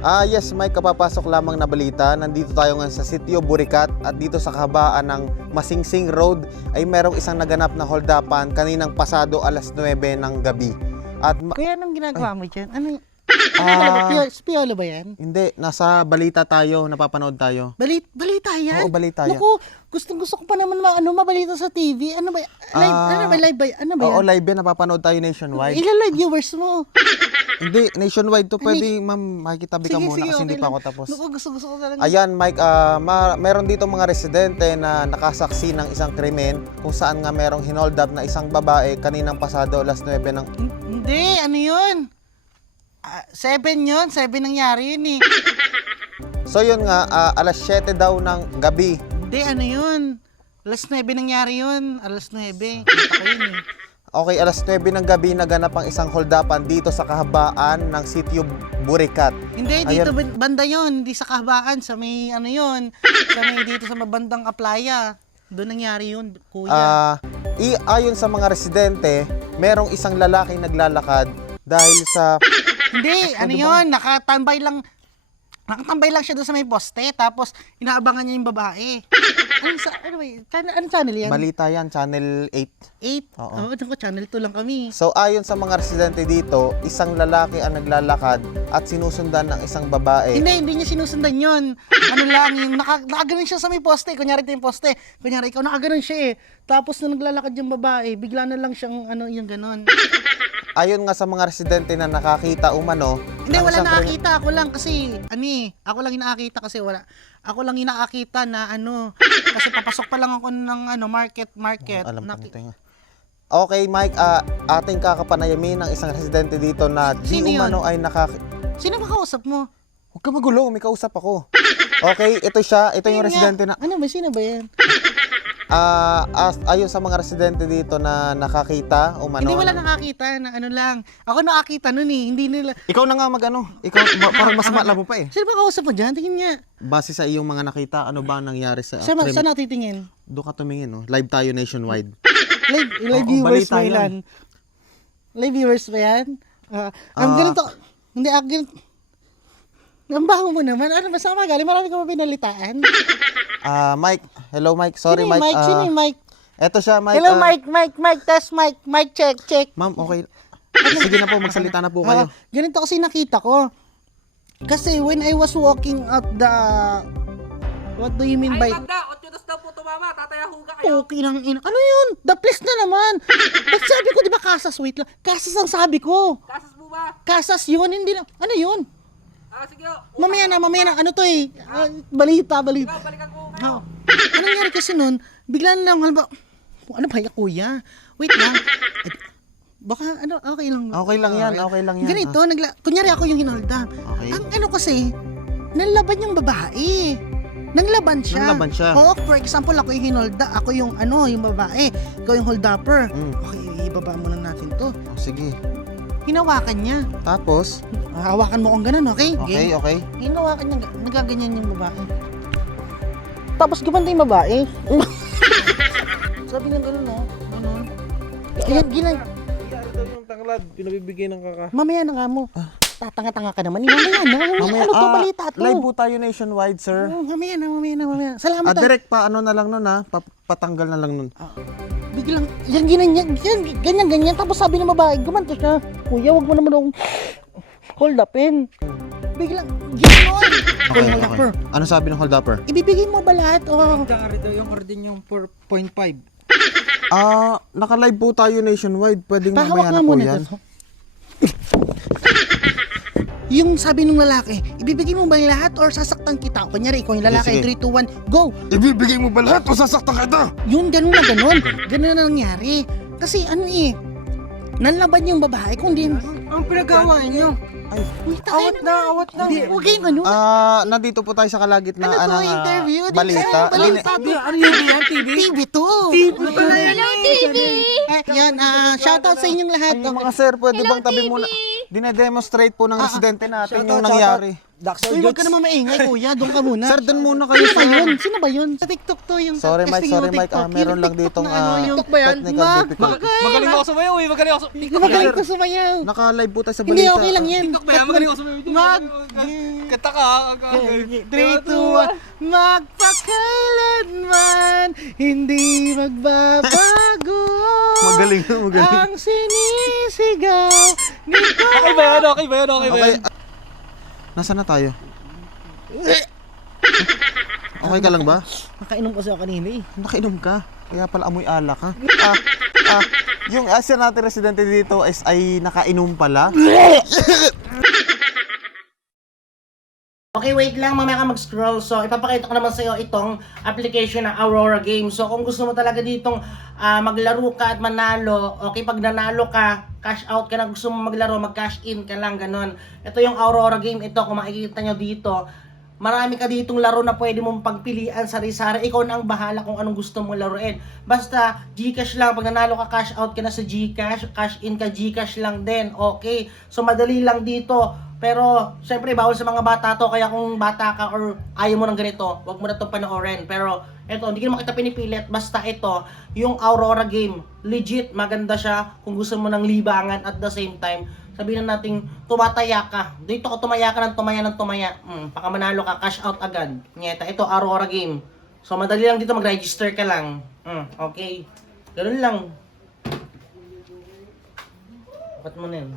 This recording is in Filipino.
Yes, may kapapasok lamang na balita. Nandito tayo ngayon sa Sitio Buricat at dito sa kahabaan ng Masingsing Road ay merong isang naganap na holdapan kaninang pasado alas 9 ng gabi. At Kuya, anong ginagawa mo dyan? Ano talaga? Piolo ba yan? hindi, nasa balita tayo, napapanood tayo. Balita yan? Oo, balita yan. Naku, gusto ko pa naman mabalita sa TV. Ano ba? Live ba? Ano ba Oo, yan? live yan, napapanood tayo nationwide. Ilan live viewers mo? Hindi, nationwide to. Pwede, ma'am, makikitabi ka muna kasi hindi pa ako tapos. Naku, gusto ko talaga. Ayan, Mike, meron dito mga residente na nakasaksi ng isang krimen kung saan nga merong hinold up na isang babae kaninang pasado alas 9 ng... Hindi, ano yun? 7 yun, 7 nangyari yun eh. So yun nga, alas 7 daw ng gabi. Hindi, ano yun? Alas 9 nangyari yun, alas 9. Kita ko yun eh. Okay, alas 9 ng gabi naganap ang isang holdapan dito sa kahabaan ng Sitio Buricat. Hindi, dito banda yun, hindi sa kahabaan, sa may ano yun, sa may dito sa mabandang Aplaya. Doon nangyari yun, kuya. Ayon sa mga residente, merong isang lalaki naglalakad dahil sa... Hindi, ano yun, nakatambay lang siya doon sa may poste, tapos inaabangan niya yung babae. Ano channel yan? Balita yan, Channel 8. 8? Oo. Oo, channel 2 lang kami. So ayon sa mga residente dito, isang lalaki ang naglalakad at sinusundan ng isang babae. Hindi niya sinusundan yun. Ano lang, yung nakaganon siya sa may poste. Kunyari ito yung poste. Kunyari ikaw, nakaganon siya eh. Tapos na naglalakad yung babae, bigla na lang siyang yung ganon. Ayon nga sa mga residente na nakakita umano. Hindi, wala nakakita. Ako lang kasi, ako lang yung nakakita kasi wala. Ako lang yung nakakita na kasi papasok pa lang ako ng market. Alam ko nito nga. Okay, Mike, ating kakapanayamin ng isang residente dito na di Sino umano yun? ay Sino ba kausap mo? Huwag ka magulo, may kausap ako. Okay, ito siya, ito yung residente na... Ano ba, sino ba yan? Ayon sa mga residente dito na nakakita umano. Hindi, wala nakakita na lang. Ako nakakita nun eh, hindi nila. Ikaw na nga ikaw parang mas malabo pa eh. Sino ba kausap mo dyan? Tingin nga. Base sa iyong mga nakita, ano ba ang nangyari sa Saan natitingin? Doon ka tumingin, no? Live tayo nationwide. Live viewers balita ba yan. yan? Live viewers ba yan? Ang ganito, hindi, ganito. Ang baho mo naman. Ano ba sa magaling? Marami ka pa pinalitaan. Mike. Hello, Mike. Sorry, Sino yung Mike. Sino yung Mike? Eto siya, Mike. Hello, Mike. Test, Mike. Mike, check. Ma'am, okay. Sige na po, magsalita na po kayo. Ganito kasi nakita ko. Kasi when I was walking out the... What do you mean by... Ay, tanda! 8 dos daw po tumama. Tatayahuga kayo. Okay lang, ano yun? The place na naman. Ba't sabi ko, di ba Casas? Wait lang. Casas ang sabi ko. Kasas mo ba? Casas yun, hindi na. Ano yun? Sige o. Mamaya na. Ano to eh? Balita. Ikaw, balikan ko kayo. Anong nangyari kasi nun? Bigla na lang, ano ba ya, kuya? Wait lang. Baka, okay lang. Okay lang yan. Ganito, kunyari ako yung hinolda. Okay. Ang kasi, nanlaban yung babae. Nanglaban siya. Oo, for example, ako yung hinolda. Ako yung, yung babae. Ikaw yung holdupper. Okay, ibaba mo lang natin to. Sige. Hinawakan niya. Tapos? Hawakan mo kung ganun, okay? Okay. Hinawakan niya, nagaganyan yung babae. Tapos gumanda yung babae. Sabi niya ganun, ganun. Ayan, Iyari daw yung tanglad, pinabibigay ng kaka. mamaya na nga mo. Tatanga-tanga ka naman. Mamaya na. Ano to, balita to? Live po tayo nationwide, sir. Mamaya na. Salamat. Direct pa, na lang nun patanggal na lang nun. Biglang, ganyan. Tapos sabi ng babae, gumanto siya. Kuya, wag mo naman akong hold upin. Biglang, gano'n. Okay. Ano sabi ng holdupper? Ibibigay mo ba lahat? O, Dari daw yung order yung 4.5. Naka-live po tayo nationwide. Pwedeng pahawak mamaya nga na po muna yan. to. Yung sabi ng lalaki, ibibigay mo ba lahat or sasaktan kita? Kunyari, ikaw yung lalaki, Sige. 3, 2, 1, go! Ibibigay mo ba lahat o sasaktan kita? Yung gano'n na gano'n. Gano'n na nangyari. Kasi nanlaban yung babae kung di... Ang pinagawa niyo. Awat na. Hindi, huwag kayong ganun. Nandito po tayo sa kalagitnaan Ano to, ng interview? balita. Ano yun yan, TV? TV2. Hello, TV! Yan, shoutout sa inyong lahat. Mga sir, pwede bang tabi muna? Dinedemonstrate po ng residente natin Shoutout, yung nangyari. Daxel Uy, wag ka naman maingay, kuya. Doon ka muna. Sir, dun muna kayo, Sino ba yun? sir. Sino ba yun? Sa TikTok to yung Sorry, Mike. testing Sorry, yung Mike. TikTok. Meron Yung lang TikTok ditong na ano, yung TikTok ba yan? technical difficulty. Magaling ako sumayaw eh. Magaling ako sumayaw. Magaling ko sumayaw. Naka-live po tayo sa balita. Hindi, okay lang yan. TikTok ba yan? Magaling ako sumayaw. Kanta ka. 3, 2, 1. Magpakailanman, hindi magbabago. Magaling, magaling. Ang sinisigaw nito. Okay ba yan? Okay ba yan? Okay ba Okay. yan? Nasaan na tayo? Okay ka lang ba? Nakainom kasi ako kanina eh. Nakainom ka. Kaya pala amoy alak ha. Yung asa natin residente dito is ay nakainom pala. Okay, wait lang, mamaya ka mag-scroll. So, ipapakita ko naman sa iyo itong application ng Aurora Games. So, kung gusto mo talaga ditong maglaro ka at manalo, okay, pag nanalo ka, cash out ka na, gusto mo maglaro, mag-cash in ka lang, ganon. Ito yung Aurora Game, ito, kung makikita nyo dito, marami ka ditong laro na pwede mong pagpilian sari-sari. Ikaw na ang bahala kung anong gusto mong laruin. Basta, Gcash lang. Pag nanalo ka, cash out ka na sa Gcash. Cash in ka, Gcash lang din. Okay? So, madali lang dito. Pero, syempre, bawal sa mga bata to. Kaya kung bata ka or ayaw mo ng ganito, wag mo na itong panoorin. Pero, eto, hindi naman kita pinipilit. Basta ito, yung Aurora Game. Legit, maganda siya. Kung gusto mo ng libangan at the same time, sabihin na natin, tumataya ka. Dito ko tumaya ka ng tumaya. Paka manalo ka, cash out agad. Nyeta, ito, Aurora Game. So, madali lang dito, mag-register ka lang. Okay. Ganun lang. Bakit mo na yun?